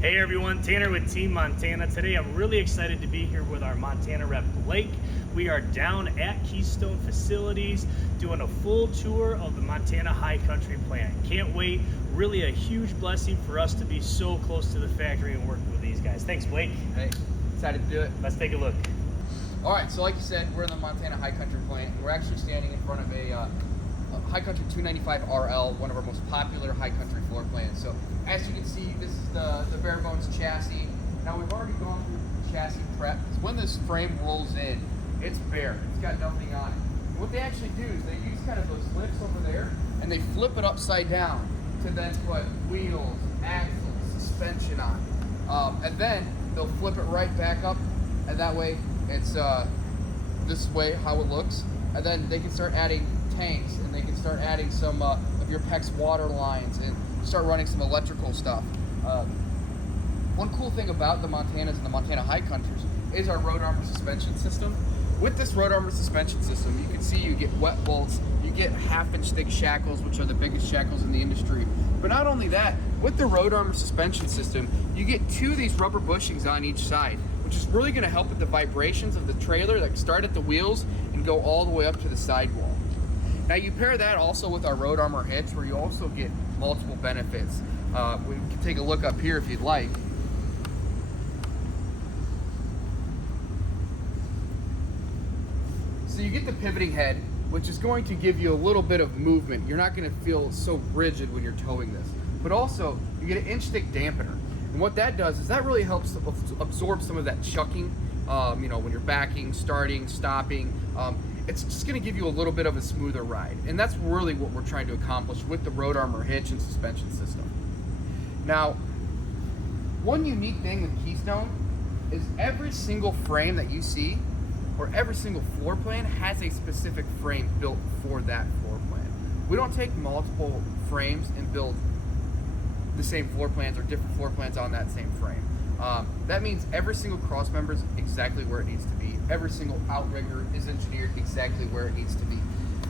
Hey everyone, Tanner with Team Montana. Today I'm really excited to be here with our Montana rep Blake. We are down at Keystone facilities doing a full tour of the Montana High Country plant. Can't wait. Really a huge blessing for us to be so close to the factory and working with these guys. Thanks, Blake. Hey, excited to do it. Let's take a look. All right, so like you said, we're in the Montana High Country plant. We're actually standing in front of a High Country 295 RL, one of our most popular High Country floor plans. So as you can see, this is the bare bones chassis. Now we've already gone through chassis prep, because when this frame rolls in, it's bare. It's got nothing on it. And what they actually do is they use kind of those lifts over there, and they flip it upside down to then put wheels, axles, suspension on. And then they'll flip it right back up, and that way it's this way how it looks. And then they can start adding tanks, and they can start adding some of your PEX water lines and start running some electrical stuff. One cool thing about the Montanas and the Montana High Countries is our road armor suspension system. With this road armor suspension system, you can see you get wet bolts, you get 1/2-inch thick shackles, which are the biggest shackles in the industry. But not only that, with the road armor suspension system, you get 2 of these rubber bushings on each side, which is really going to help with the vibrations of the trailer that start at the wheels and go all the way up to the sidewall. Now you pair that also with our road armor hitch, where you also get multiple benefits. We can take a look up here if you'd like. So you get the pivoting head, which is going to give you a little bit of movement. You're not going to feel so rigid when you're towing this. But also, you get an inch-thick dampener. And what that does is that really helps absorb some of that chucking, when you're backing, starting, stopping. It's just going to give you a little bit of a smoother ride. And that's really what we're trying to accomplish with the road armor hitch and suspension system. Now, one unique thing with Keystone is every single frame that you see, or every single floor plan, has a specific frame built for that floor plan. We don't take multiple frames and build the same floor plans or different floor plans on that same frame. That means every single cross member is exactly where it needs to be. Every single outrigger is engineered exactly where it needs to be.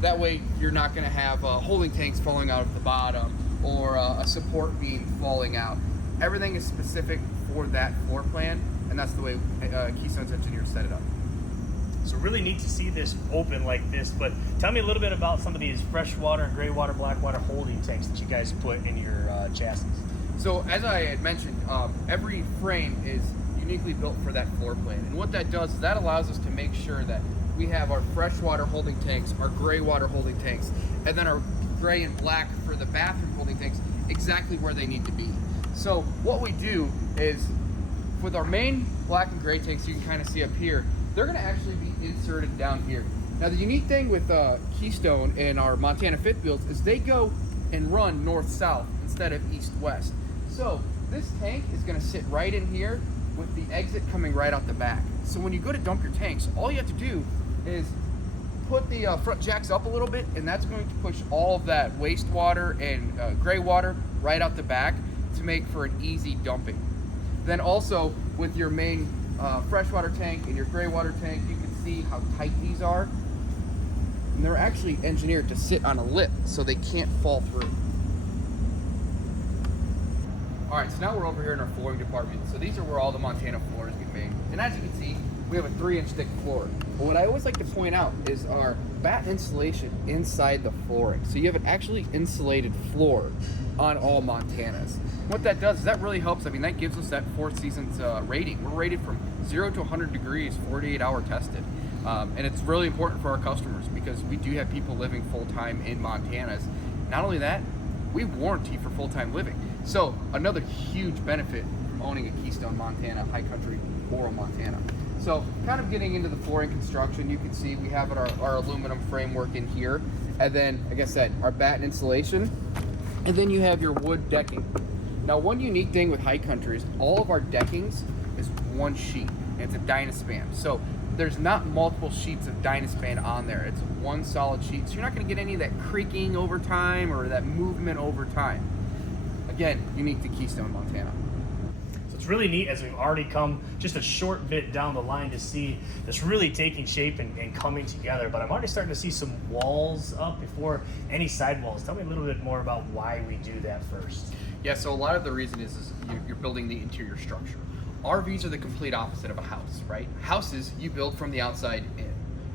That way you're not going to have holding tanks falling out of the bottom or a support beam falling out. Everything is specific for that floor plan, and that's the way Keystone's engineers set it up. So really neat to see this open like this, but tell me a little bit about some of these freshwater and gray water, black water holding tanks that you guys put in your chassis. So as I had mentioned, every frame is uniquely built for that floor plan. And what that does is that allows us to make sure that we have our freshwater holding tanks, our gray water holding tanks, and then our gray and black for the bathroom holding tanks exactly where they need to be. So what we do is, with our main black and gray tanks, you can kind of see up here, they're going to actually be inserted down here. Now the unique thing with Keystone and our Montana fifth wheels is they go and run north-south instead of east-west. So this tank is going to sit right in here with the exit coming right out the back. So when you go to dump your tanks, all you have to do is put the front jacks up a little bit, and that's going to push all of that wastewater and gray water right out the back to make for an easy dumping. Then also with your main freshwater tank and your gray water tank, you can see how tight these are. And they're actually engineered to sit on a lip so they can't fall through. All right, so now we're over here in our flooring department. So these are where all the Montana floors get made. And as you can see, we have a 3-inch thick floor. But what I always like to point out is our batt insulation inside the flooring. So you have an actually insulated floor on all Montanas. What that does is that really helps. I mean, that gives us that 4 seasons rating. We're rated from 0 to 100 degrees, 48-hour tested. And it's really important for our customers because we do have people living full-time in Montanas. Not only that, we warranty for full-time living. So another huge benefit from owning a Keystone Montana High Country or a Montana. So kind of getting into the flooring construction, you can see we have our aluminum framework in here. And then, like I said, our batten insulation. And then you have your wood decking. Now, one unique thing with High Country is all of our deckings is one sheet, and it's a Dynaspan. So there's not multiple sheets of Dynaspan on there. It's one solid sheet. So you're not going to get any of that creaking over time or that movement over time. Again, unique to Keystone, Montana. So it's really neat as we've already come just a short bit down the line to see this really taking shape and coming together. But I'm already starting to see some walls up before any sidewalls. Tell me a little bit more about why we do that first. Yeah, so a lot of the reason is you're building the interior structure. RVs are the complete opposite of a house, right? Houses, you build from the outside in.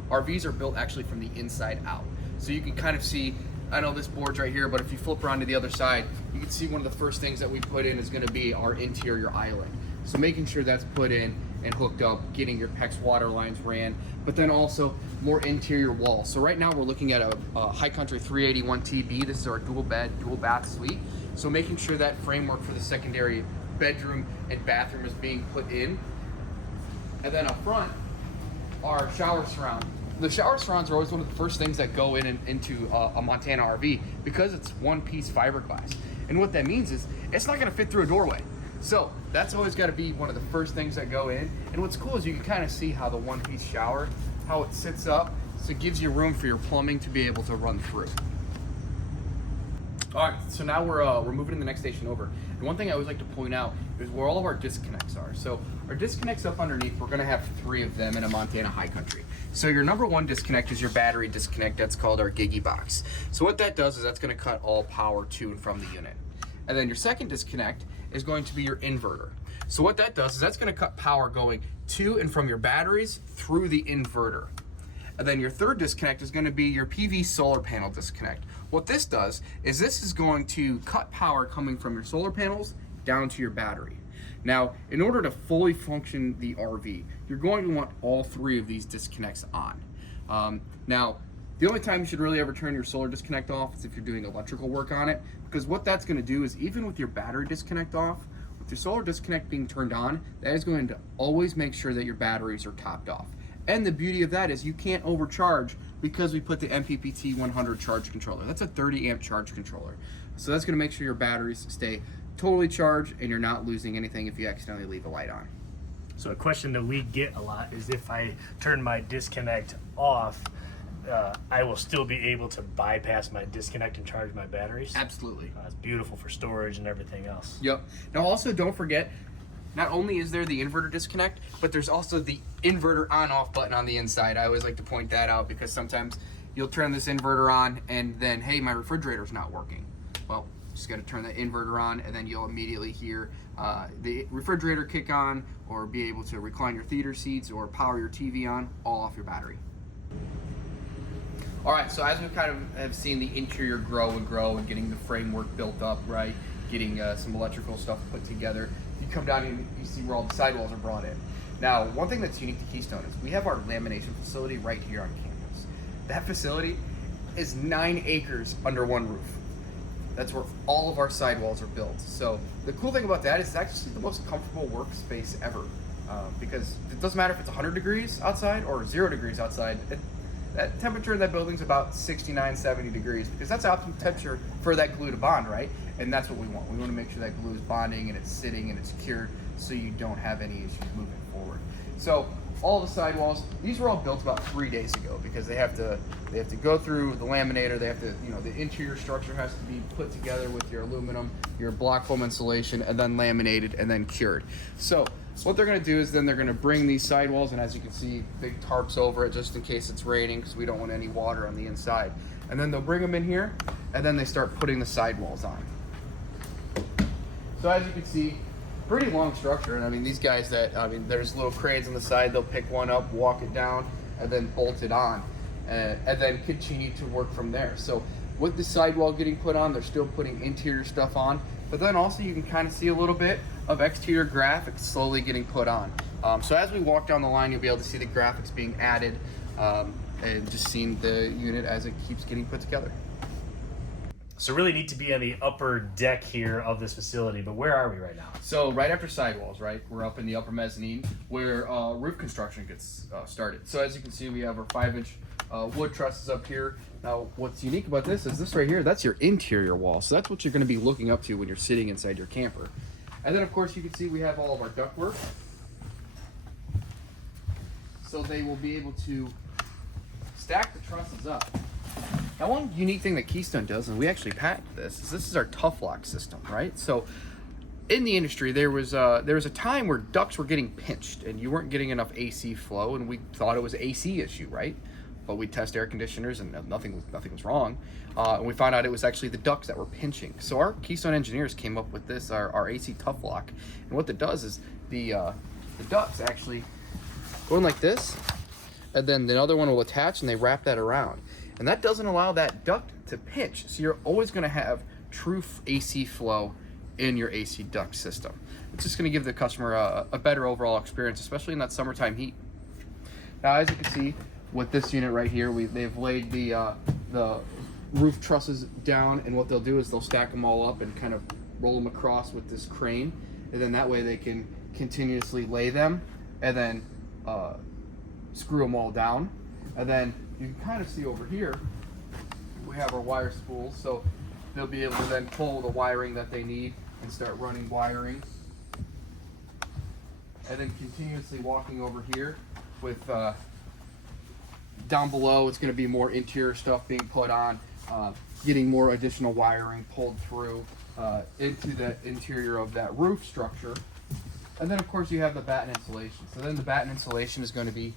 RVs are built actually from the inside out. So you can kind of see, I know this board's right here, but if you flip around to the other side, you can see one of the first things that we put in is gonna be our interior island. So making sure that's put in and hooked up, getting your PEX water lines ran, but then also more interior walls. So right now we're looking at a High Country 381 TB. This is our dual bed, dual bath suite. So making sure that framework for the secondary bedroom and bathroom is being put in. And then up front, our shower surround. The shower surrounds are always one of the first things that go into a Montana RV because it's one-piece fiberglass. And what that means is it's not gonna fit through a doorway. So that's always gotta be one of the first things that go in. And what's cool is you can kind of see how the one-piece shower, how it sits up, so it gives you room for your plumbing to be able to run through. All right, so now we're moving to the next station over. And one thing I always like to point out is where all of our disconnects are. So our disconnects up underneath, we're gonna have 3 of them in a Montana High Country. So your number 1 disconnect is your battery disconnect. That's called our Gigi box. So what that does is that's gonna cut all power to and from the unit. And then your second disconnect is going to be your inverter. So what that does is that's gonna cut power going to and from your batteries through the inverter. And then your third disconnect is gonna be your PV solar panel disconnect. What this does is this is going to cut power coming from your solar panels down to your battery. Now, in order to fully function the RV, you're going to want all 3 of these disconnects on. Now, the only time you should really ever turn your solar disconnect off is if you're doing electrical work on it, because what that's gonna do is even with your battery disconnect off, with your solar disconnect being turned on, that is going to always make sure that your batteries are topped off. And the beauty of that is you can't overcharge because we put the MPPT 100 charge controller. That's a 30 amp charge controller. So that's gonna make sure your batteries stay totally charged and you're not losing anything if you accidentally leave a light on. So a question that we get a lot is if I turn my disconnect off, I will still be able to bypass my disconnect and charge my batteries? Absolutely. It's beautiful for storage and everything else. Yep. Now also don't forget, not only is there the inverter disconnect, but there's also the inverter on-off button on the inside. I always like to point that out because sometimes you'll turn this inverter on and then, hey, my refrigerator's not working. Well, just gotta turn the inverter on and then you'll immediately hear the refrigerator kick on or be able to recline your theater seats or power your TV on, all off your battery. All right, so as we kind of have seen the interior grow and getting the framework built up, right? Getting some electrical stuff put together. You come down and you see where all the sidewalls are brought in. Now, one thing that's unique to Keystone is we have our lamination facility right here on campus. That facility is 9 acres under one roof. That's where all of our sidewalls are built. So the cool thing about that is it's actually the most comfortable workspace ever because it doesn't matter if it's 100 degrees outside or 0 degrees outside. That temperature in that building's about 69, 70 degrees because that's optimum temperature for that glue to bond, right? And that's what we want. We want to make sure that glue is bonding and it's sitting and it's cured so you don't have any issues moving forward. So all the sidewalls, these were all built about 3 days ago because they have to go through the laminator. They have to, the interior structure has to be put together with your aluminum, your block foam insulation, and then laminated and then cured. So what they're gonna do is then they're gonna bring these sidewalls, and as you can see, big tarps over it just in case it's raining because we don't want any water on the inside. And then they'll bring them in here, and then they start putting the sidewalls on. So as you can see, pretty long structure. And I mean, these guys there's little cranes on the side. They'll pick one up, walk it down, and then bolt it on, and then continue to work from there. So with the sidewall getting put on, they're still putting interior stuff on, but then also you can kind of see a little bit of exterior graphics slowly getting put on. So as we walk down the line, you'll be able to see the graphics being added and just seeing the unit as it keeps getting put together. So really need to be on the upper deck here of this facility, but where are we right now? So right after sidewalls, right, we're up in the upper mezzanine where roof construction gets started. So as you can see, we have our 5-inch wood trusses up here. Now, what's unique about this is this right here, that's your interior wall. So that's what you're gonna be looking up to when you're sitting inside your camper. And then of course you can see we have all of our ductwork. So they will be able to stack the trusses up. Now, one unique thing that Keystone does, and we actually patented this is our tough lock system, right? So in the industry, there was a time where ducts were getting pinched and you weren't getting enough AC flow, and we thought it was an AC issue, right? but we test air conditioners and nothing was wrong. And we found out it was actually the ducts that were pinching. So our Keystone engineers came up with this, our AC Tough Lock. And what it does is the ducts actually go in like this, and then the other one will attach and they wrap that around. And that doesn't allow that duct to pinch. So you're always gonna have true AC flow in your AC duct system. It's just gonna give the customer a better overall experience, especially in that summertime heat. Now, as you can see with this unit right here, they've laid the roof trusses down, and what they'll do is they'll stack them all up and kind of roll them across with this crane, and then that way they can continuously lay them and then screw them all down. And then you can kind of see over here we have our wire spools, so they'll be able to then pull the wiring that they need and start running wiring, and then continuously walking over here with down below it's going to be more interior stuff being put on, getting more additional wiring pulled through into the interior of that roof structure. And then of course you have the batten insulation. So then the batten insulation is going to be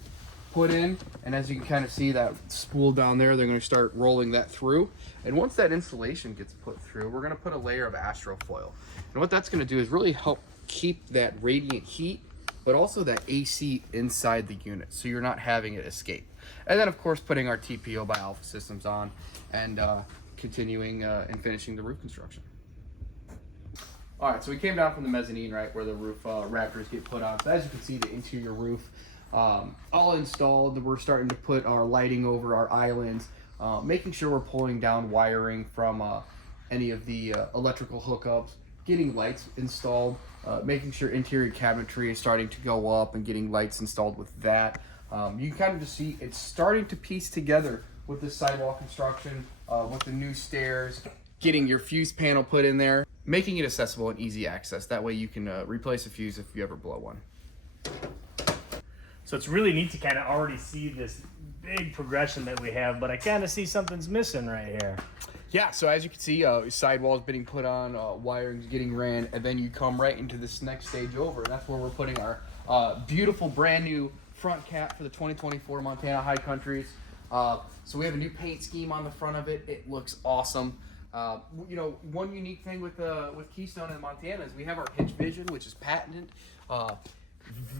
put in, and as you can kind of see that spool down there, they're going to start rolling that through. And once that insulation gets put through, we're going to put a layer of astrofoil. And what that's going to do is really help keep that radiant heat, but also that AC inside the unit, so you're not having it escape. And then of course putting our TPO by Alpha systems on, and continuing and finishing the roof construction. All right, so we came down from the mezzanine, right, where the roof rafters get put on. So as you can see, the interior roof all installed. We're starting to put our lighting over our islands, making sure we're pulling down wiring from any of the electrical hookups, getting lights installed, making sure interior cabinetry is starting to go up and getting lights installed with that. You can kind of just see it's starting to piece together with the sidewall construction, with the new stairs, getting your fuse panel put in there, making it accessible and easy access. That way you can replace a fuse if you ever blow one. So it's really neat to kind of already see this big progression that we have, but I kind of see something's missing right here. Yeah, so as you can see, sidewalls being put on, wiring's getting ran, and then you come right into this next stage over. And that's where we're putting our beautiful brand new front cap for the 2024 Montana High Countries. So we have a new paint scheme on the front of it. It looks awesome. You know, one unique thing with Keystone in Montana is we have our hitch vision, which is patented.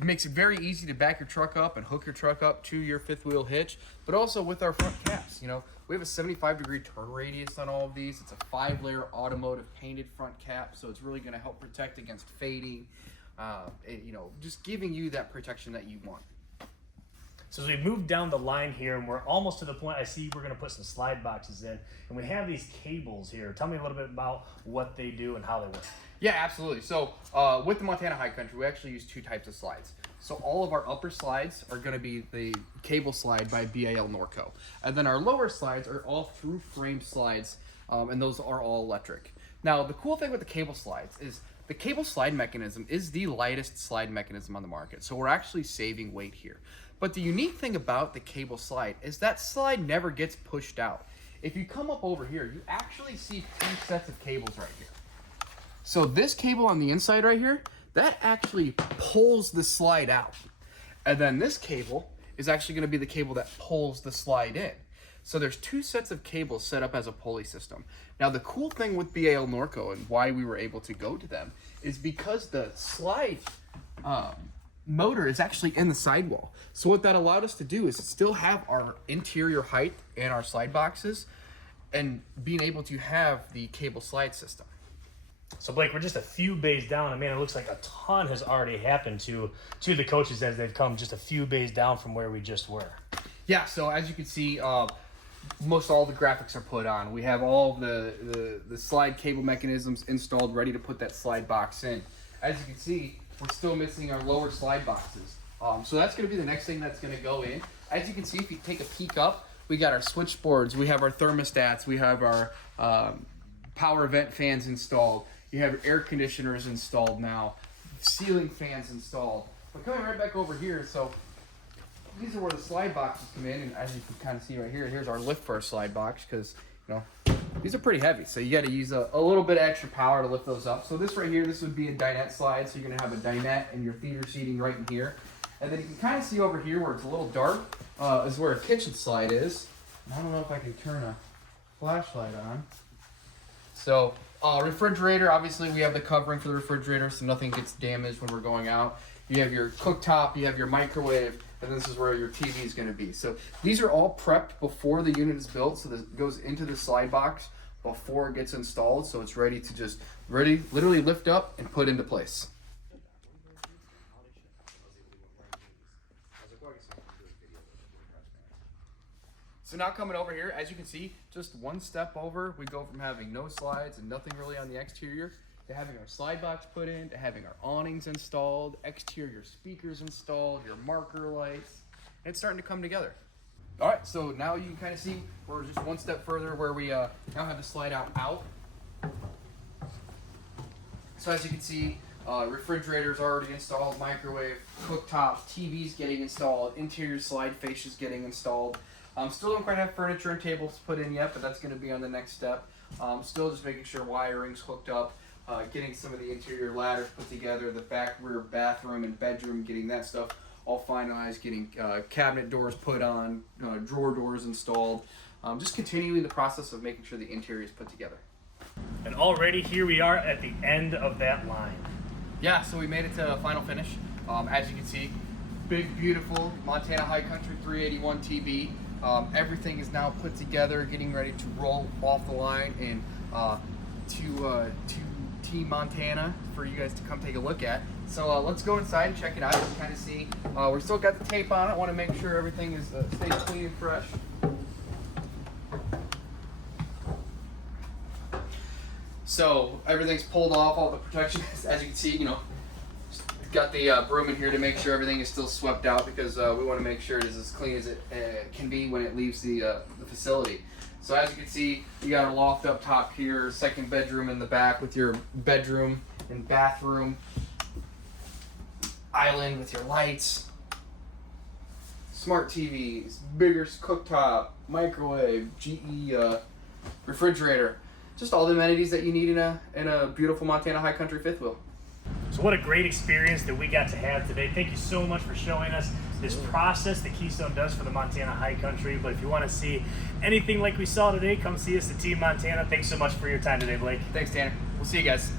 Makes it very easy to back your truck up and hook your truck up to your fifth wheel hitch, but also with our front caps. You know, we have a 75-degree turn radius on all of these. It's a 5-layer automotive painted front cap, so it's really going to help protect against fading, you know, just giving you that protection that you want. So as we move down the line here, and we're almost to the point, I see we're going to put some slide boxes in, and we have these cables here. Tell me a little bit about what they do and how they work. Yeah, absolutely. So with the Montana High Country, we actually use two types of slides. So all of our upper slides are going to be the cable slide by BAL Norco. And then our lower slides are all through frame slides, and those are all electric. Now, the cool thing with the cable slides is the cable slide mechanism is the lightest slide mechanism on the market. So we're actually saving weight here. But the unique thing about the cable slide is that slide never gets pushed out. If you come up over here, you actually see two sets of cables right here. So this cable on the inside right here, that actually pulls the slide out. And then this cable is actually going to be the cable that pulls the slide in. So there's two sets of cables set up as a pulley system. Now the cool thing with BAL Norco and why we were able to go to them is because the slide motor is actually in the sidewall. So what that allowed us to do is still have our interior height and our slide boxes and being able to have the cable slide system. So Blake, we're just a few bays down, and man, it looks like a ton has already happened to the coaches as they've come just a few bays down from where we just were. Yeah, so as you can see, most all the graphics are put on. We have all the slide cable mechanisms installed, ready to put that slide box in. As you can see, we're still missing our lower slide boxes. So that's going to be the next thing that's going to go in. As you can see, if you take a peek up, we got our switchboards, we have our thermostats, we have our power vent fans installed. You have air conditioners installed now, ceiling fans installed. But coming right back over here, so these are where the slide boxes come in, and as you can kind of see right here, here's our lift for our slide box, because you know these are pretty heavy, so you got to use a little bit of extra power to lift those up. So this right here, this would be a dinette slide, so you're going to have a dinette and your theater seating right in here. And then you can kind of see over here where it's a little dark is where a kitchen slide is. And I don't know if I can turn a flashlight on. So refrigerator, obviously we have the covering for the refrigerator so nothing gets damaged when we're going out. You have your cooktop, you have your microwave, and this is where your TV is going to be. So these are all prepped before the unit is built, so this goes into the slide box before it gets installed, so it's ready to just literally lift up and put into place. So now coming over here, as you can see, just one step over, we go from having no slides and nothing really on the exterior to having our slide box put in, to having our awnings installed, exterior speakers installed, your marker lights. It's starting to come together. All right, so now you can kind of see we're just one step further where we now have the slide out. So as you can see, refrigerator's already installed, microwave, cooktop, TV's getting installed, interior slide fascia's getting installed. Still don't quite have furniture and tables put in yet, but that's going to be on the next step. Still just making sure wiring's hooked up, getting some of the interior ladders put together, the back rear bathroom and bedroom, getting that stuff all finalized, getting cabinet doors put on, drawer doors installed. Just continuing the process of making sure the interior is put together. And already here we are at the end of that line. Yeah, so we made it to final finish. As you can see, big, beautiful Montana High Country 381 TB. Everything is now put together, getting ready to roll off the line and to Team Montana for you guys to come take a look at. So let's go inside and check it out. You can kind of see we're still got the tape on it. Want to make sure everything is stays clean and fresh. So everything's pulled off, all the protection. As you can see, got the broom in here to make sure everything is still swept out because we want to make sure it is as clean as it can be when it leaves the facility. So as you can see, you got a loft up top here, second bedroom in the back with your bedroom and bathroom, island with your lights, smart TVs, bigger cooktop, microwave, GE refrigerator, just all the amenities that you need in a beautiful Montana High Country fifth wheel. So what a great experience that we got to have today. Thank you so much for showing us this process that Keystone does for the Montana High Country. But if you want to see anything like we saw today, come see us at Team Montana. Thanks so much for your time today, Blake. Thanks, Tanner. We'll see you guys.